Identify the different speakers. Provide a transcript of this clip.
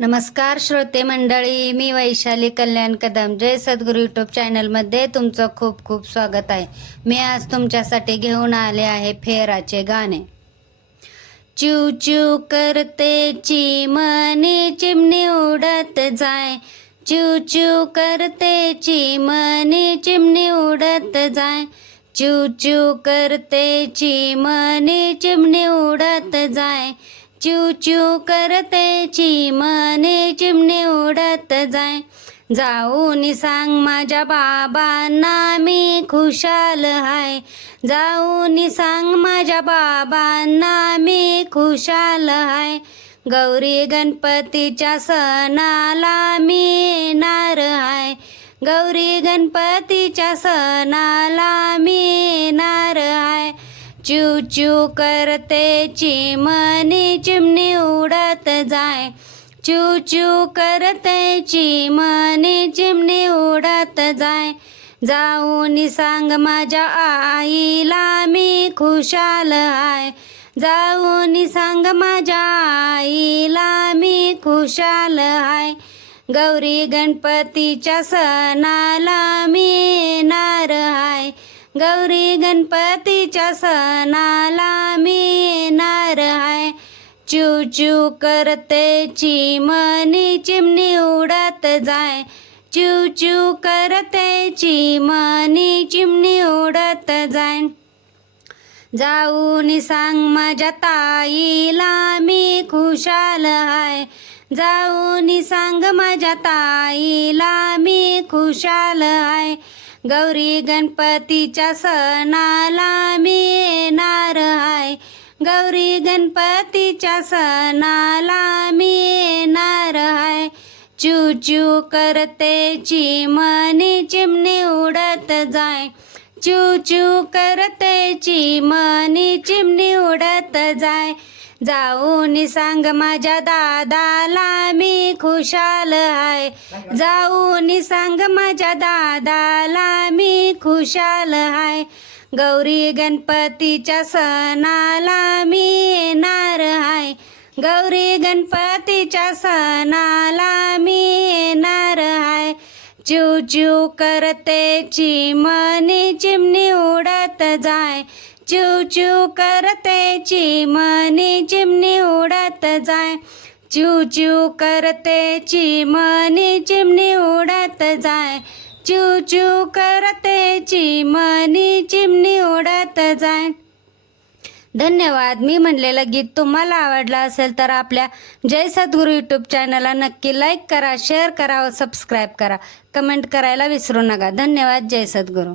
Speaker 1: नमस्कार श्रोते मंडळी मी वैशाली कल्याण कदम. जय सद्गुरू यूट्यूब चॅनलमध्ये तुमचं खूप खूप स्वागत आहे. मी आज तुमच्यासाठी घेऊन आले आहे फेराचे गाणे. चिव चिव करते चिमणी चिमणी उडत जाय. चिव चिव करते चिमणी चिमणी उडत जाय. चिव चिव करते चिमणी चिमणी उडत जाय. चिव चिव करते चिमणी चिमणे उडत जाय. जाऊन सांग माझ्या बाबांना मी खुशाल हाय. जाऊन सांग माझ्या बाबांना मी खुशाल हाय. गौरी गणपतीच्या सणाला मी येणार हाय. गौरी गणपतीच्या सणाला मी चू चू करते चिमणी चिमणी उडत जाय. चू चू करते चिमणी चिमणी उडत जाय. जाऊन सांग माझ्या आईला मी खुशाल हाय. जाऊन सांग माझ्या आईला मी खुशाल हाय. गौरी गणपतीच्या सणाला मी येणार हाय. गौरी गणपतीच्या सणाला मी येणार हाय चिव चिव करते चिमणी चिमणी उडत जाय. चिव चिव करते चिमणी चिमणी उडत जाय. जाऊन सांग माझ्या ताईला मी खुशाल हाय जाऊन सांग माझ्या ताईला मी खुशाल हाय गौरी गणपतीच्या सणाला मी येणार हाय. गौरी गणपतीच्या सणाला मी येणार हाय. चू चू करते चिमणी चिमणी उडत जाय. चू चू करते चिमणी चिमणी उडत जाय. जाऊन सांग माझ्या दादाला मी खुशाल हाय. जाऊन सांग माझ्या दादाला मी खुशाल हाय. गौरी गणपतीच्या सणाला मी येणार हाय. गौरी गणपतीच्या सणाला मी येणार हाय. जीव जीव करते चिमणी चिमणी उडत जाय. चिव चिव करते चिमणी चिमणी उडत जाय. चिव चिव करते चिमणी चिमणी उडत जाय. चिव चिव करते चिमणी चिमणी उडत जाय. धन्यवाद. मी म्हणलेलं गीत तुम्हाला आवडलं असेल तर आपल्या जय सद्गुरू यूट्यूब चॅनलला नक्की लाईक करा शेअर करा व सबस्क्राईब करा. कमेंट करायला विसरू नका. धन्यवाद. जय सद्गुरू.